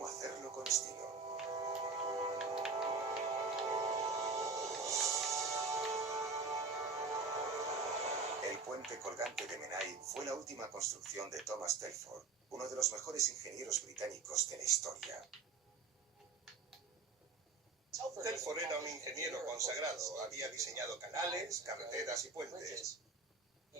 cómo hacerlo con estilo. El puente colgante de Menai fue la última construcción de Thomas Telford, uno de los mejores ingenieros británicos de la historia. Telford era un ingeniero consagrado. Había diseñado canales, carreteras y puentes.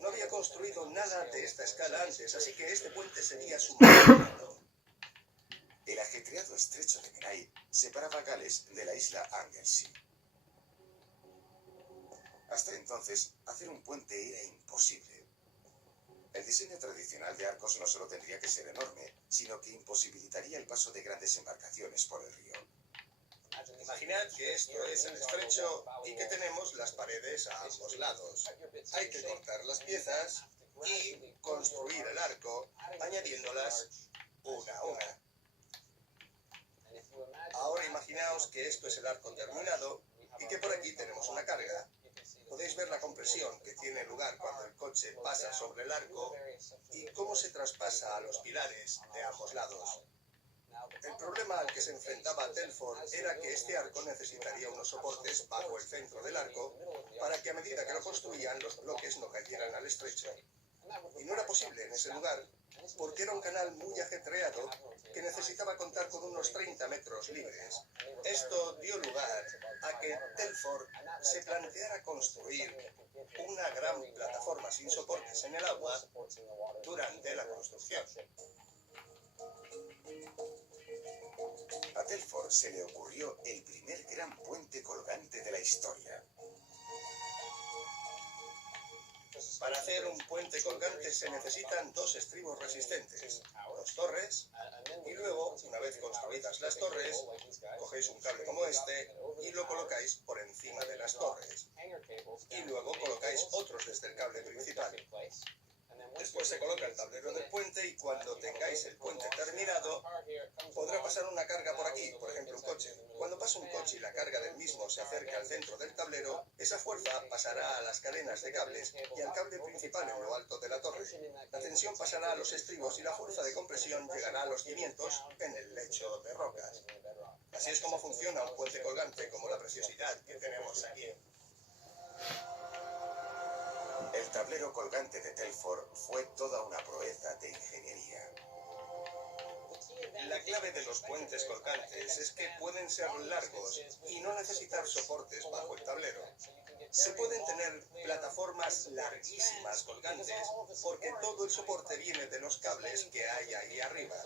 No había construido nada de esta escala antes, así que este puente sería su mayor reto. El ajetreado estrecho de Menai separaba Gales de la isla Anglesey. Hasta entonces, hacer un puente era imposible. El diseño tradicional de arcos no solo tendría que ser enorme, sino que imposibilitaría el paso de grandes embarcaciones por el río. Imaginad que esto es el estrecho y que tenemos las paredes a ambos lados. Hay que cortar las piezas y construir el arco, añadiéndolas una a una. Ahora imaginaos que esto es el arco terminado y que por aquí tenemos una carga. Podéis ver la compresión que tiene lugar cuando el coche pasa sobre el arco y cómo se traspasa a los pilares de ambos lados. El problema al que se enfrentaba Telford era que este arco necesitaría unos soportes bajo el centro del arco para que a medida que lo construían los bloques no cayeran al estrecho. Y no era posible en ese lugar porque era un canal muy ajetreado que necesitaba contar con unos 30 metros libres. Esto dio lugar a que Telford se planteara construir una gran plataforma sin soportes en el agua durante la construcción. A Telford se le ocurrió el primer gran puente colgante de la historia. Para hacer un puente colgante se necesitan dos estribos resistentes, dos torres, y luego, una vez construidas las torres, cogéis un cable como este y lo colocáis por encima de las torres. Y luego colocáis otros desde el cable principal. Después se coloca el tablero del puente y cuando tengáis el puente terminado, podrá pasar una carga por aquí, por ejemplo un coche. Cuando pasa un coche y la carga del mismo se acerca al centro del tablero, esa fuerza pasará a las cadenas de cables y al cable principal en lo alto de la torre. La tensión pasará a los estribos y la fuerza de compresión llegará a los cimientos en el lecho de rocas. Así es como funciona un puente colgante, como la preciosidad que tenemos aquí. El tablero colgante de Telford fue toda una proeza de ingeniería. La clave de los puentes colgantes es que pueden ser largos y no necesitar soportes bajo el tablero. Se pueden tener plataformas larguísimas colgantes porque todo el soporte viene de los cables que hay ahí arriba.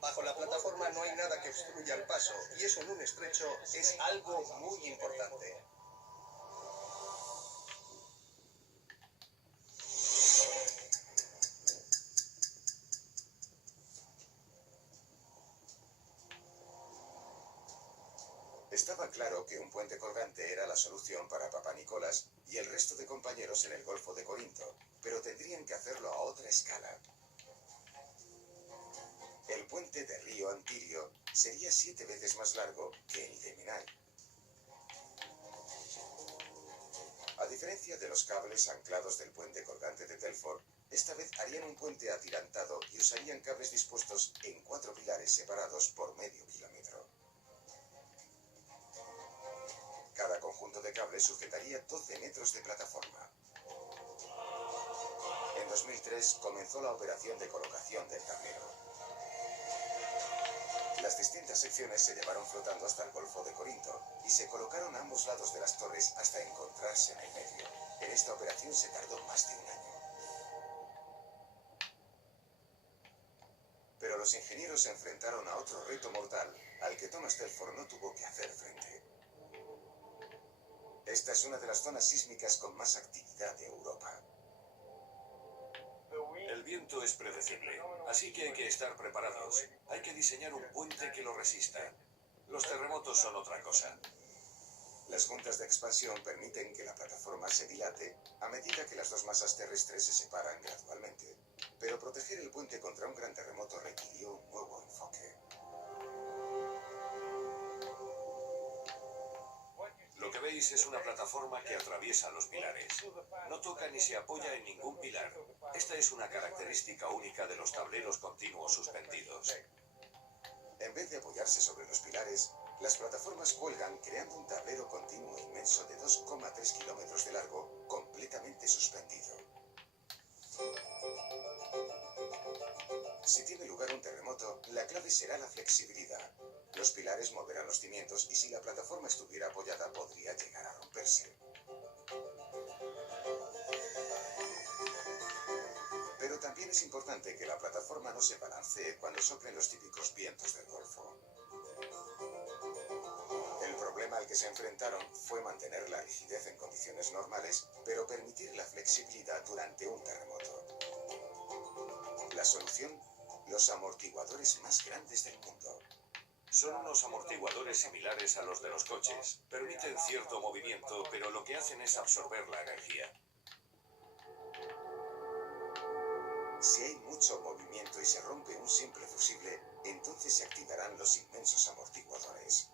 Bajo la plataforma no hay nada que obstruya el paso y eso en un estrecho es algo muy importante. Estaba claro que un puente colgante era la solución para Papa Nicolás y el resto de compañeros en el Golfo de Corinto, pero tendrían que hacerlo a otra escala. El puente de Río Antirio sería 7 veces más largo que el de Menai. A diferencia de los cables anclados del puente colgante de Telford, esta vez harían un puente atirantado y usarían cables dispuestos en 4 pilares separados por medio kilómetro. Cada conjunto de cables sujetaría 12 metros de plataforma. En 2003 comenzó la operación de colocación del tablero. Las distintas secciones se llevaron flotando hasta el Golfo de Corinto y se colocaron a ambos lados de las torres hasta encontrarse en el medio. En esta operación se tardó más de un año. Pero los ingenieros se enfrentaron a otro reto mortal al que Thomas Telford no tuvo que hacer frente. Esta es una de las zonas sísmicas con más actividad de Europa. El viento es predecible, así que hay que estar preparados. Hay que diseñar un puente que lo resista. Los terremotos son otra cosa. Las juntas de expansión permiten que la plataforma se dilate a medida que las dos masas terrestres se separan gradualmente. Pero proteger el puente contra un gran terremoto requirió un nuevo enfoque. Lo que veis es una plataforma que atraviesa los pilares. No toca ni se apoya en ningún pilar. Esta es una característica única de los tableros continuos suspendidos. En vez de apoyarse sobre los pilares, las plataformas cuelgan creando un tablero continuo inmenso de 2,3 kilómetros de largo, completamente suspendido. Si tiene lugar un terremoto, la clave será la flexibilidad. Los pilares moverán los cimientos y si la plataforma estuviera apoyada podría llegar a romperse. Pero también es importante que la plataforma no se balancee cuando soplen los típicos vientos del Golfo. El problema al que se enfrentaron fue mantener la rigidez en condiciones normales, pero permitir la flexibilidad durante un terremoto. La solución: los amortiguadores más grandes del mundo. Son unos amortiguadores similares a los de los coches. Permiten cierto movimiento, pero lo que hacen es absorber la energía. Si hay mucho movimiento y se rompe un simple fusible, entonces se activarán los inmensos amortiguadores.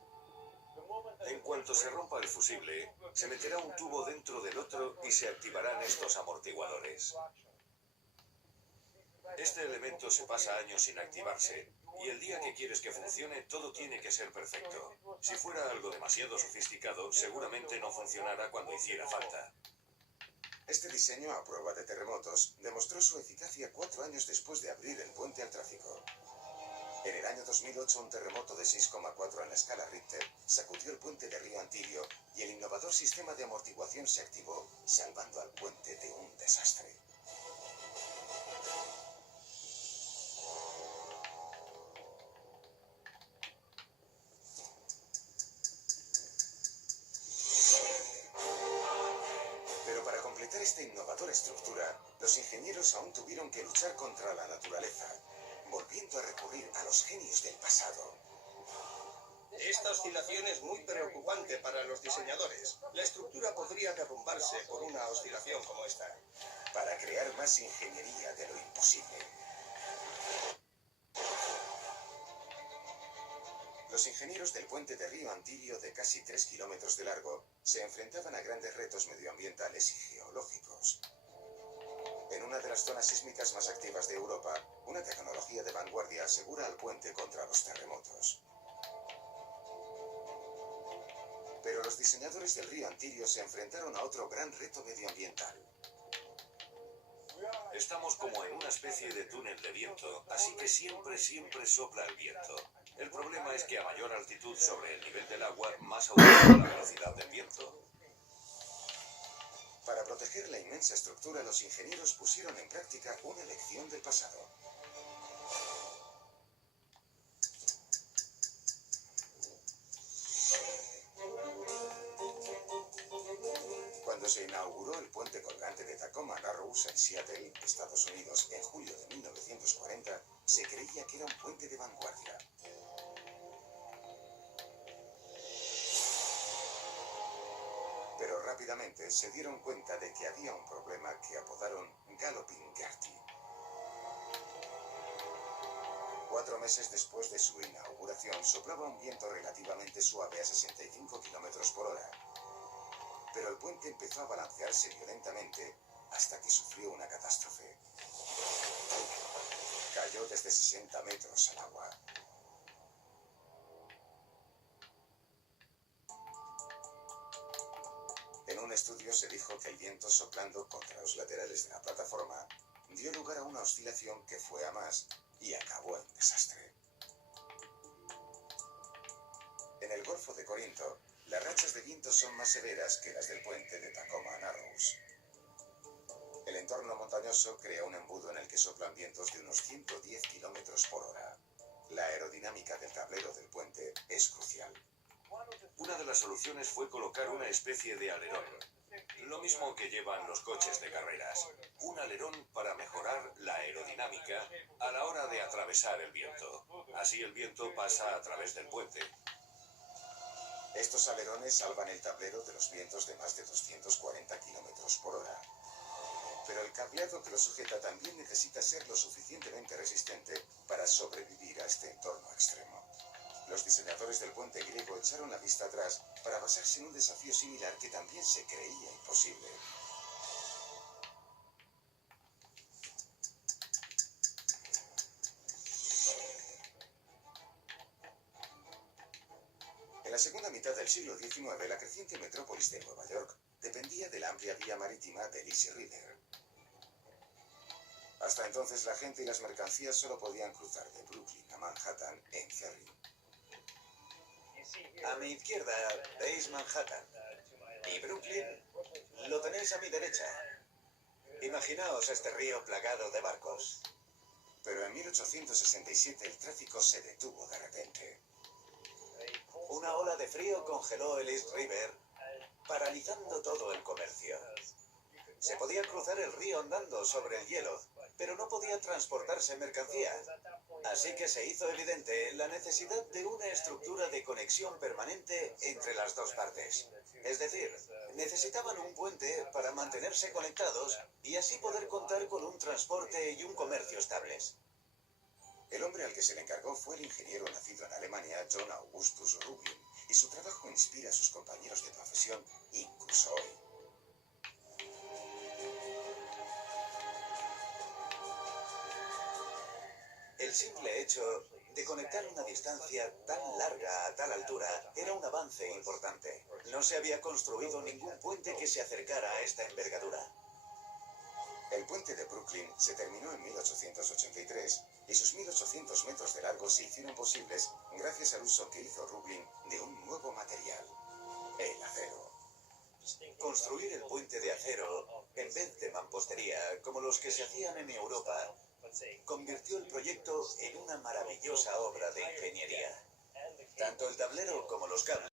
En cuanto se rompa el fusible, se meterá un tubo dentro del otro y se activarán estos amortiguadores. Este elemento se pasa años sin activarse, y el día que quieres que funcione, todo tiene que ser perfecto. Si fuera algo demasiado sofisticado, seguramente no funcionara cuando hiciera falta. Este diseño a prueba de terremotos demostró su eficacia 4 años después de abrir el puente al tráfico. En el año 2008, un terremoto de 6,4 en la escala Richter sacudió el puente de Río Antillo y el innovador sistema de amortiguación se activó, salvando al puente de un desastre. Pero para completar esta innovadora estructura, los ingenieros aún tuvieron que luchar contra la naturaleza, volviendo a recurrir a los genios del pasado. Esta oscilación es muy preocupante para los diseñadores. La estructura podría derrumbarse por una oscilación como esta. Para crear más ingeniería de lo imposible. Los ingenieros del puente de Río Antillo, de casi 3 kilómetros de largo, se enfrentaban a grandes retos medioambientales y geológicos. En una de las zonas sísmicas más activas de Europa, una tecnología de vanguardia asegura al puente contra los terremotos. Pero los diseñadores del Río Antillo se enfrentaron a otro gran reto medioambiental. Estamos como en una especie de túnel de viento, así que siempre sopla el viento. El problema es que a mayor altitud sobre el nivel del agua, más aumenta la velocidad del viento. Para proteger la inmensa estructura, los ingenieros pusieron en práctica una lección del pasado. Cuando se inauguró el puente colgante de Tacoma Narrows en Seattle, Estados Unidos, en julio de 1940, se creía que era un puente de vanguardia. Pero rápidamente se dieron cuenta de que había un problema que apodaron Galloping Gertie. 4 meses después de su inauguración, soplaba un viento relativamente suave a 65 kilómetros por hora. Pero el puente empezó a balancearse violentamente hasta que sufrió una catástrofe. Cayó desde 60 metros al agua. En un estudio se dijo que el viento soplando contra los laterales de la plataforma dio lugar a una oscilación que fue a más y acabó en desastre. En el Golfo de Corinto, las rachas de viento son más severas que las del puente de Tacoma Narrows. El entorno montañoso crea un embudo en el que soplan vientos de unos 110 kilómetros por hora. La aerodinámica del tablero del puente es crucial. Una de las soluciones fue colocar una especie de alerón. Lo mismo que llevan los coches de carreras. Un alerón para mejorar la aerodinámica a la hora de atravesar el viento. Así el viento pasa a través del puente. Estos alerones salvan el tablero de los vientos de más de 240 kilómetros por hora. Pero el cableado que lo sujeta también necesita ser lo suficientemente resistente para sobrevivir a este entorno extremo. Los diseñadores del puente griego echaron la vista atrás para basarse en un desafío similar que también se creía imposible. En la segunda mitad del siglo XIX, la creciente metrópolis de Nueva York dependía de la amplia vía marítima del Easy River. Hasta entonces la gente y las mercancías solo podían cruzar de Brooklyn a Manhattan en ferry. A mi izquierda veis Manhattan y Brooklyn lo tenéis a mi derecha. Imaginaos este río plagado de barcos. Pero en 1867 el tráfico se detuvo de repente. Una ola de frío congeló el East River, paralizando todo el comercio. Se podía cruzar el río andando sobre el hielo, pero no podía transportarse mercancía. Así que se hizo evidente la necesidad de una estructura de conexión permanente entre las dos partes. Es decir, necesitaban un puente para mantenerse conectados y así poder contar con un transporte y un comercio estables. El hombre al que se le encargó fue el ingeniero nacido en Alemania, John Augustus Rüblin, y su trabajo inspira a sus compañeros de profesión incluso hoy. El simple hecho de conectar una distancia tan larga a tal altura era un avance importante. No se había construido ningún puente que se acercara a esta envergadura. El puente de Brooklyn se terminó en 1883 y sus 1800 metros de largo se hicieron posibles gracias al uso que hizo Rüblin de un nuevo material, el acero. Construir el puente de acero en vez de mampostería, como los que se hacían en Europa, convirtió el proyecto en una maravillosa obra de ingeniería. Tanto el tablero como los cables